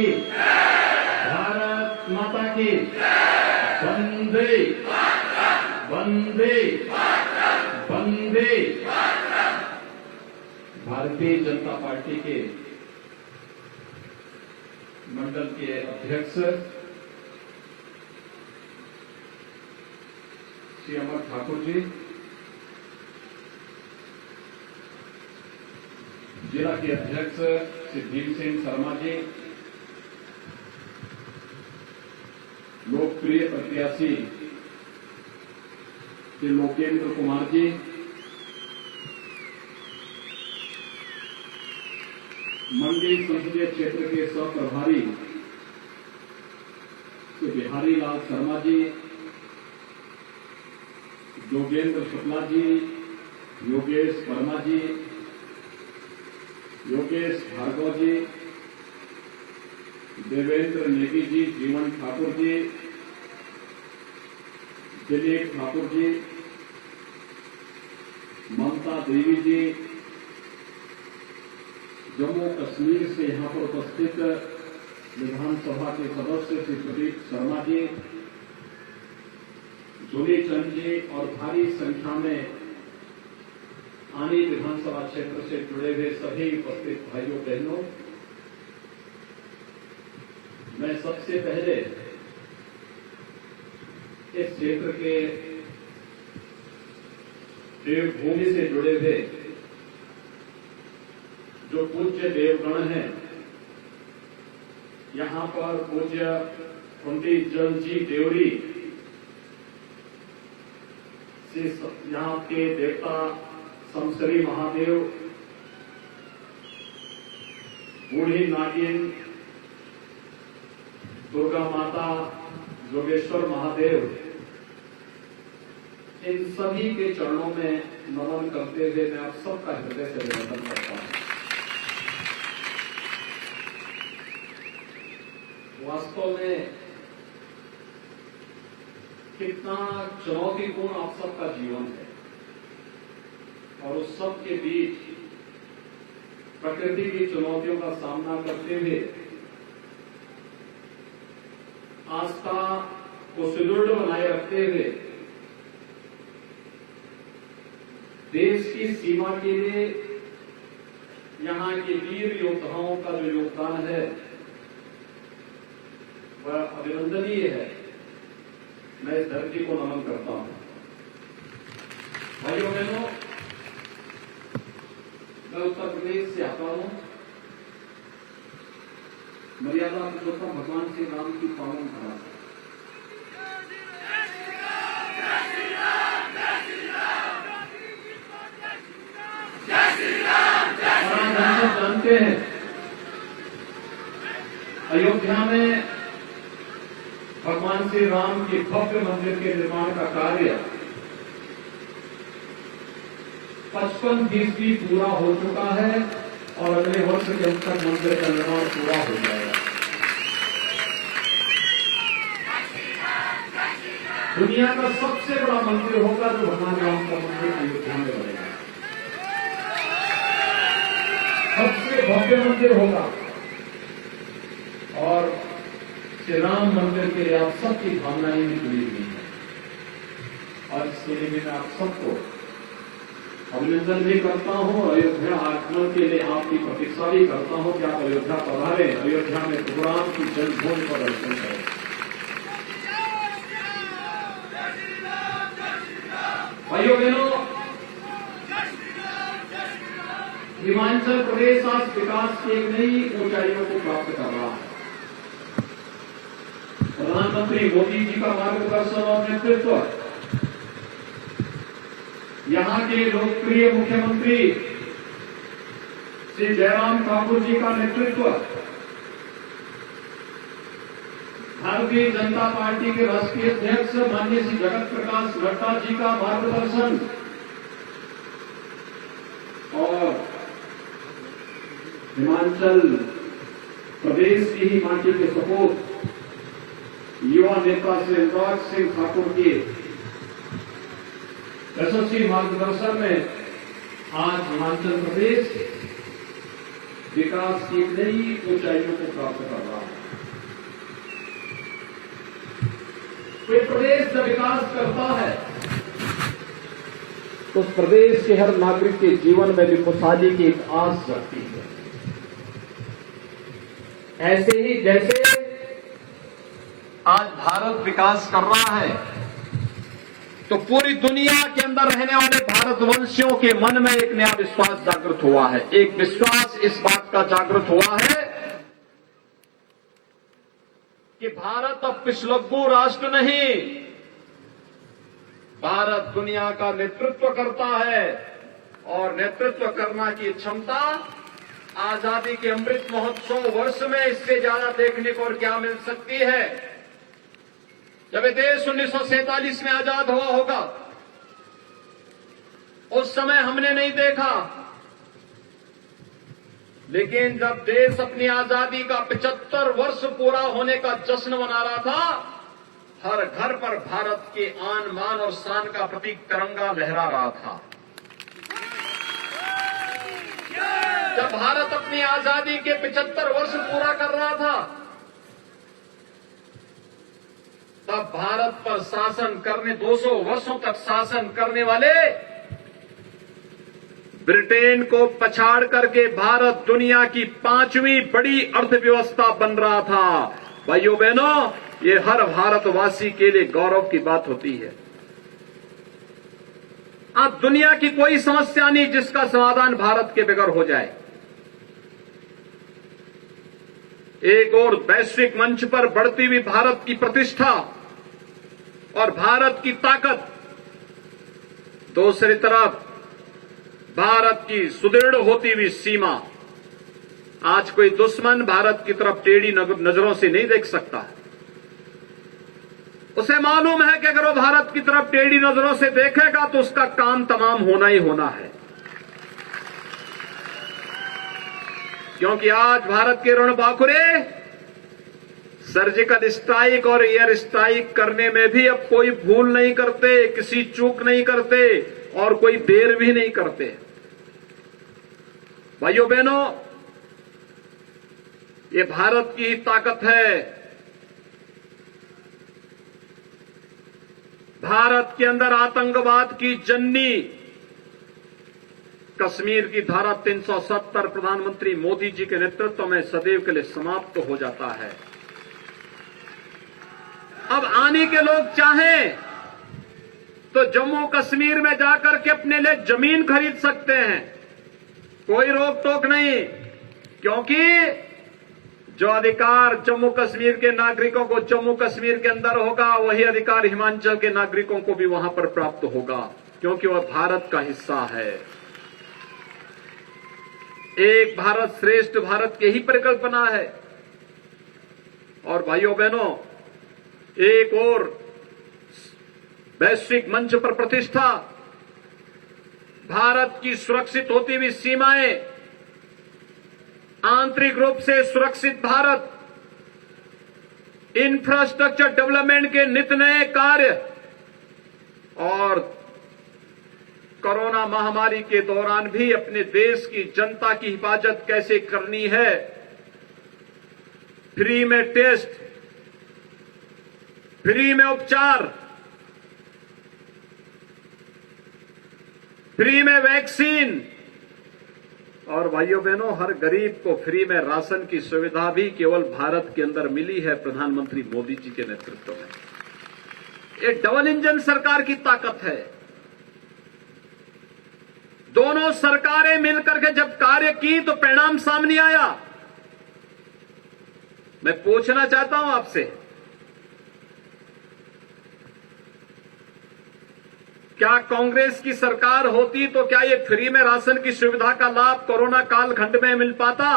की, भारत माता की, वंदे वंदे वंदे। भारतीय जनता पार्टी के मंडल के अध्यक्ष श्री अमर ठाकुर जी, जिला के अध्यक्ष श्री भीमसेन शर्मा जी, लोकप्रिय प्रत्याशी श्री लोकेंद्र कुमार जी, मंडी संसदीय क्षेत्र के सह प्रभारी श्री बिहारी लाल शर्मा जी, योगेंद्र शुक्ला जी, योगेश वर्मा जी, योगेश भार्गव जी, देवेंद्र नेगी जी, जीवन ठाकुर जी, दिलीप ठाकुर जी, ममता देवी जी, जम्मू कश्मीर से यहां पर उपस्थित विधानसभा के सदस्य श्री प्रदीप शर्मा जी, जोली चंद जी और भारी संख्या में आनी विधानसभा क्षेत्र से जुड़े हुए सभी उपस्थित भाइयों बहनों, मैं सबसे पहले इस क्षेत्र के देवभूमि से जुड़े हुए जो पूज्य देवगण हैं, यहां पर पूज्य पंडित जलजी देवरी से यहां के देवता समसरी महादेव, बूढ़ी नागिन, दुर्गा माता, योगेश्वर महादेव, इन सभी के चरणों में नमन करते हुए मैं आप सबका हृदय से अभिनंदन करता हूं। वास्तव में कितना चुनौतीपूर्ण आप सबका जीवन है और उस सब के बीच प्रकृति की चुनौतियों का सामना करते हुए आस्था को सुदृढ़ बनाए रखते हुए देश की सीमा के लिए यहां के वीर योद्धाओं का जो योगदान है वह अभिनंदनीय है। मैं इस धरती को नमन करता हूं। भाइयों बहनों, मैं उत्तर प्रदेश से आता हूं। मर्यादा पुरुषोत्तम भगवान श्री राम की पावन धरा है। और हम सब जानते हैं, अयोध्या में भगवान श्री राम के भव्य मंदिर के निर्माण का कार्य 55% पूरा हो चुका है और अगले वर्ष के अंत तक मंदिर का निर्माण पूरा हो जाएगा। दुनिया का सबसे बड़ा मंदिर होगा जो भगवान राम का मंदिर अयोध्या में बनेगा। सबसे भव्य मंदिर होगा और श्री राम मंदिर के लिए आप सबकी भावनाएं भी जुड़ी हुई है और इसके लिए मैं आप सबको अभिनंदन भी करता हूं। अयोध्या आगमन के लिए आपकी प्रतीक्षा भी करता हूं कि आप अयोध्या पधारें, अयोध्या में भगवान की जन्मभूमि पर दर्शन करें। भाइयों बहनों, हिमाचल प्रदेश आज विकास की एक नई ऊंचाइयों को प्राप्त कर रहा है। प्रधानमंत्री मोदी जी का मार्गदर्शन और नेतृत्व, यहां के लोकप्रिय मुख्यमंत्री श्री जयराम ठाकुर जी का नेतृत्व, भारतीय जनता पार्टी के राष्ट्रीय अध्यक्ष माननीय श्री जगत प्रकाश नड्डा जी का मार्गदर्शन और हिमाचल प्रदेश की ही माटी के सपूत युवा नेता श्री अनुराग सिंह ठाकुर के यशस्वी मार्गदर्शन में आज हिमाचल प्रदेश विकास की नई ऊंचाइयों को प्राप्त कर रहा है। कोई प्रदेश जब विकास करता है तो उस प्रदेश के हर नागरिक के जीवन में भी खुशहाली की एक आस जगती है। ऐसे ही जैसे आज भारत विकास कर रहा है तो पूरी दुनिया के अंदर रहने वाले भारतवंशियों के मन में एक नया विश्वास जागृत हुआ है। एक विश्वास इस बात का जागृत हुआ है कि भारत अब पिछलग्गू राष्ट्र नहीं, भारत दुनिया का नेतृत्व करता है और नेतृत्व करना की क्षमता आजादी के अमृत महोत्सव वर्ष में इससे ज्यादा देखने को और क्या मिल सकती है। जब ये देश 1947 में आजाद हुआ होगा, उस समय हमने नहीं देखा, लेकिन जब देश अपनी आजादी का 75 वर्ष पूरा होने का जश्न मना रहा था, हर घर पर भारत के आन मान और शान का प्रतीक तिरंगा लहरा रहा था। जब भारत अपनी आजादी के 75 वर्ष पूरा कर रहा था, तब भारत पर शासन करने 200 वर्षों तक शासन करने वाले ब्रिटेन को पछाड़ करके भारत दुनिया की 5वीं बड़ी अर्थव्यवस्था बन रहा था। भाइयों बहनों, ये हर भारतवासी के लिए गौरव की बात होती है। आज दुनिया की कोई समस्या नहीं जिसका समाधान भारत के बगैर हो जाए। एक और वैश्विक मंच पर बढ़ती हुई भारत की प्रतिष्ठा और भारत की ताकत, दूसरी तरफ भारत की सुदृढ़ होती हुई सीमा। आज कोई दुश्मन भारत की तरफ टेढ़ी नजरों से नहीं देख सकता। उसे मालूम है कि अगर वो भारत की तरफ टेढ़ी नजरों से देखेगा तो उसका काम तमाम होना ही होना है, क्योंकि आज भारत के रणबांकुरे सर्जिकल स्ट्राइक और एयर स्ट्राइक करने में भी अब कोई भूल नहीं करते, किसी चूक नहीं करते और कोई देर भी नहीं करते। भाइयों बहनों, ये भारत की ही ताकत है। भारत के अंदर आतंकवाद की जन्नी कश्मीर की धारा 370 प्रधानमंत्री मोदी जी के नेतृत्व में सदैव के लिए समाप्त हो जाता है। अब आने के लोग चाहें तो जम्मू कश्मीर में जाकर के अपने लिए जमीन खरीद सकते हैं, कोई रोक टोक नहीं, क्योंकि जो अधिकार जम्मू कश्मीर के नागरिकों को जम्मू कश्मीर के अंदर होगा, वही अधिकार हिमाचल के नागरिकों को भी वहां पर प्राप्त होगा, क्योंकि वह भारत का हिस्सा है। एक भारत श्रेष्ठ भारत की ही परिकल्पना है। और भाइयों बहनों, एक और वैश्विक मंच पर प्रतिष्ठा, भारत की सुरक्षित होती हुई सीमाएं, आंतरिक रूप से सुरक्षित भारत, इंफ्रास्ट्रक्चर डेवलपमेंट के नित नए कार्य और कोरोना महामारी के दौरान भी अपने देश की जनता की हिफाजत कैसे करनी है, फ्री में टेस्ट, फ्री में उपचार, फ्री में वैक्सीन और भाइयों बहनों, हर गरीब को फ्री में राशन की सुविधा भी केवल भारत के अंदर मिली है प्रधानमंत्री मोदी जी के नेतृत्व में। ये डबल इंजन सरकार की ताकत है। दोनों सरकारें मिलकर के जब कार्य की तो परिणाम सामने आया। मैं पूछना चाहता हूं आपसे, क्या कांग्रेस की सरकार होती तो क्या ये फ्री में राशन की सुविधा का लाभ कोरोना कालखंड में मिल पाता?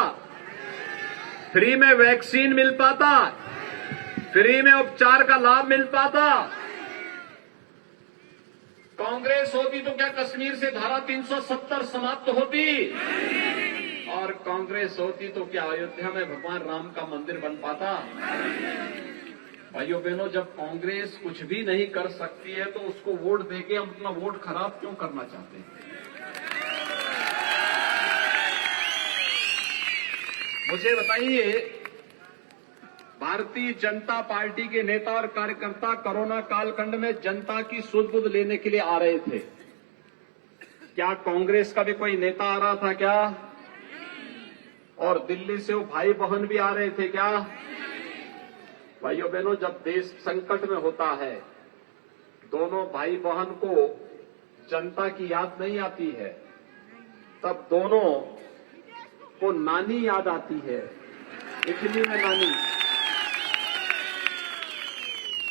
फ्री में वैक्सीन मिल पाता? फ्री में उपचार का लाभ मिल पाता? कांग्रेस होती तो क्या कश्मीर से धारा 370 समाप्त होती? और कांग्रेस होती तो क्या अयोध्या में भगवान राम का मंदिर बन पाता? भाइयों बहनों, जब कांग्रेस कुछ भी नहीं कर सकती है तो उसको वोट देके हम अपना वोट खराब क्यों करना चाहते हैं? मुझे बताइए, भारतीय जनता पार्टी के नेता और कार्यकर्ता कोरोना कालखंड में जनता की सुध-बुध लेने के लिए आ रहे थे। क्या कांग्रेस का भी कोई नेता आ रहा था क्या? और दिल्ली से वो भाई बहन भी आ रहे थे क्या? भाइयों बहनों, जब देश संकट में होता है, दोनों भाई बहन को जनता की याद नहीं आती है, तब दोनों को नानी याद आती है। इटली में नानी,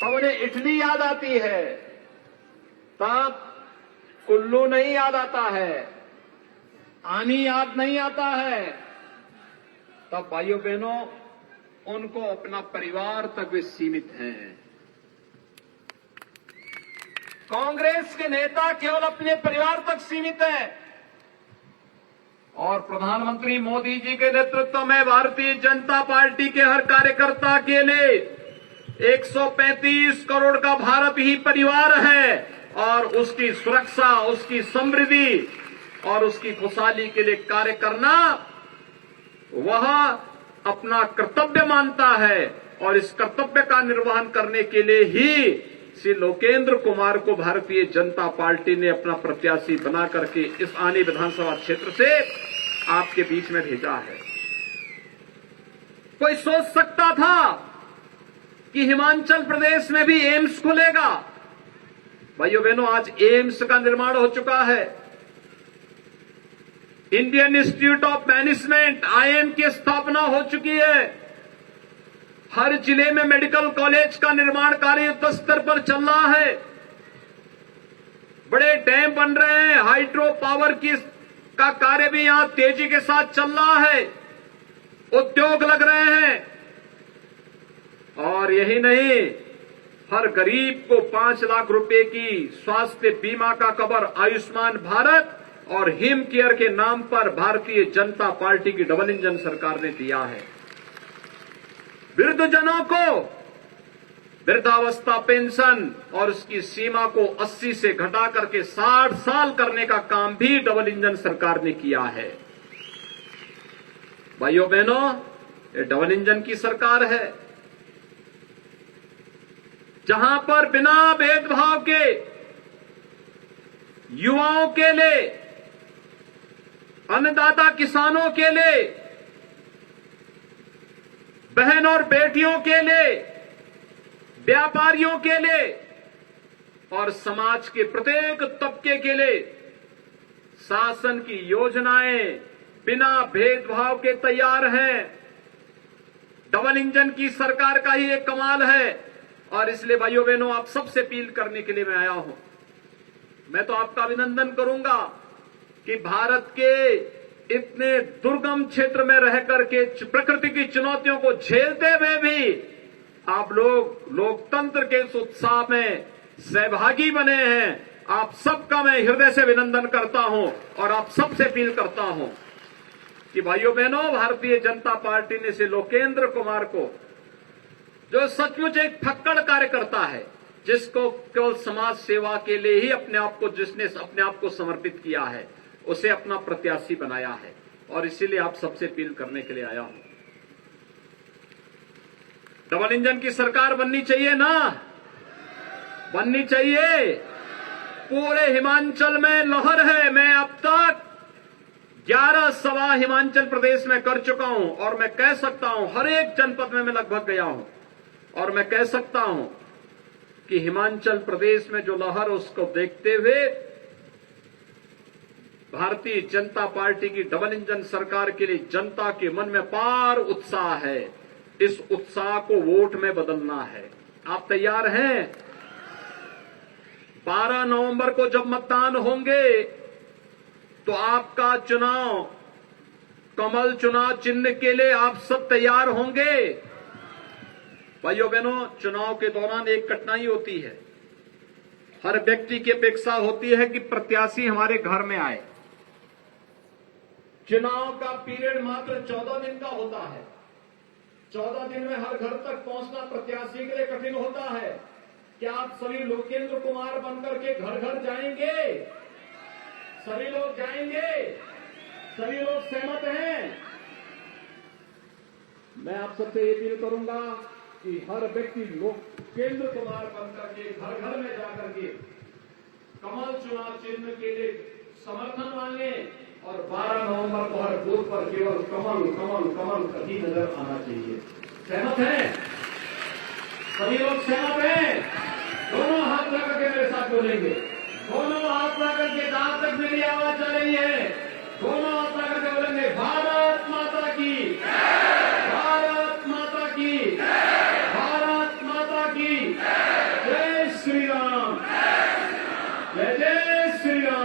तब उन्हें इटली याद आती है, तब कुल्लू नहीं याद आता है, आनी याद नहीं आता है। तब भाइयों बहनों, उनको अपना परिवार तक वे सीमित हैं। कांग्रेस के नेता केवल अपने परिवार तक सीमित हैं और प्रधानमंत्री मोदी जी के नेतृत्व में भारतीय जनता पार्टी के हर कार्यकर्ता के लिए 135 करोड़ का भारत ही परिवार है और उसकी सुरक्षा, उसकी समृद्धि और उसकी खुशहाली के लिए कार्य करना वह अपना कर्तव्य मानता है और इस कर्तव्य का निर्वहन करने के लिए ही श्री लोकेंद्र कुमार को भारतीय जनता पार्टी ने अपना प्रत्याशी बना करके इस आनी विधानसभा क्षेत्र से आपके बीच में भेजा है। कोई सोच सकता था कि हिमाचल प्रदेश में भी एम्स खुलेगा? भाइयों बहनों, आज एम्स का निर्माण हो चुका है। Indian Institute of Management IM की स्थापना हो चुकी है। हर जिले में मेडिकल कॉलेज का निर्माण कार्य युद्ध स्तर पर चल रहा है। बड़े डैम बन रहे हैं, हाइड्रो पावर का कार्य भी यहां तेजी के साथ चल रहा है। उद्योग लग रहे हैं और यही नहीं, हर गरीब को 5 लाख रुपए की स्वास्थ्य बीमा का कवर आयुष्मान भारत और हिम केयर के नाम पर भारतीय जनता पार्टी की डबल इंजन सरकार ने दिया है। वृद्धजनों को वृद्धावस्था पेंशन और उसकी सीमा को 80 से घटा करके 60 साल करने का काम भी डबल इंजन सरकार ने किया है। भाइयों बहनों, ये डबल इंजन की सरकार है, जहां पर बिना भेदभाव के युवाओं के लिए, अन्नदाता किसानों के लिए, बहन और बेटियों के लिए, व्यापारियों के लिए और समाज के प्रत्येक तबके के लिए शासन की योजनाएं बिना भेदभाव के तैयार हैं। डबल इंजन की सरकार का ही एक कमाल है और इसलिए भाइयों बहनों, आप सबसे अपील करने के लिए मैं आया हूं। मैं तो आपका अभिनंदन करूंगा कि भारत के इतने दुर्गम क्षेत्र में रह करके प्रकृति की चुनौतियों को झेलते हुए भी आप लोग लोकतंत्र के इस उत्साह में सहभागी बने हैं। आप सबका मैं हृदय से अभिनंदन करता हूं और आप सबसे अपील करता हूं कि भाइयों बहनों, भारतीय जनता पार्टी ने श्री लोकेंद्र कुमार को, जो सचमुच एक फक्कड़ कार्यकर्ता है, जिसको केवल समाज सेवा के लिए ही जिसने अपने आप को समर्पित किया है, उसे अपना प्रत्याशी बनाया है और इसीलिए आप सबसे अपील करने के लिए आया हूं। डबल इंजन की सरकार बननी चाहिए ना? बननी चाहिए। पूरे हिमाचल में लहर है। मैं अब तक 11 सभा हिमाचल प्रदेश में कर चुका हूं और मैं कह सकता हूं, हर एक जनपद में मैं लगभग गया हूं और मैं कह सकता हूं कि हिमाचल प्रदेश में जो लहर, उसको देखते हुए भारतीय जनता पार्टी की डबल इंजन सरकार के लिए जनता के मन में अपार उत्साह है। इस उत्साह को वोट में बदलना है। आप तैयार हैं? 12 नवंबर को जब मतदान होंगे तो आपका चुनाव, कमल चुनाव चिन्ह के लिए आप सब तैयार होंगे? भाइयों बहनों, चुनाव के दौरान एक कठिनाई होती है। हर व्यक्ति की अपेक्षा होती है कि प्रत्याशी हमारे घर में आए। चुनाव का पीरियड मात्र 14 दिन का होता है। 14 दिन में हर घर तक पहुंचना प्रत्याशी के लिए कठिन होता है। क्या आप सभी लोकेंद्र कुमार बनकर के घर घर जाएंगे? सभी लोग जाएंगे? सभी लोग सहमत हैं? मैं आप सबसे ये अपील करूंगा कि हर व्यक्ति लोग केंद्र कुमार बन करके घर घर में जाकर के कमल चुनाव चिन्ह के लिए समर्थन मांगे और 12 नवंबर को हर बूथ पर केवल कमल कमल कमल कभी नजर आना चाहिए। सहमत है? सभी लोग सहमत हैं? दोनों हाथ लगा के मेरे साथ बोलेंगे। दोनों हाथ लगा करके जहां तक मेरी आवाज जा रही है दोनों हाथ लगा करके बोलेंगे भारत माता की, भारत माता की, भारत माता की, जय श्री राम, जय जय श्री राम।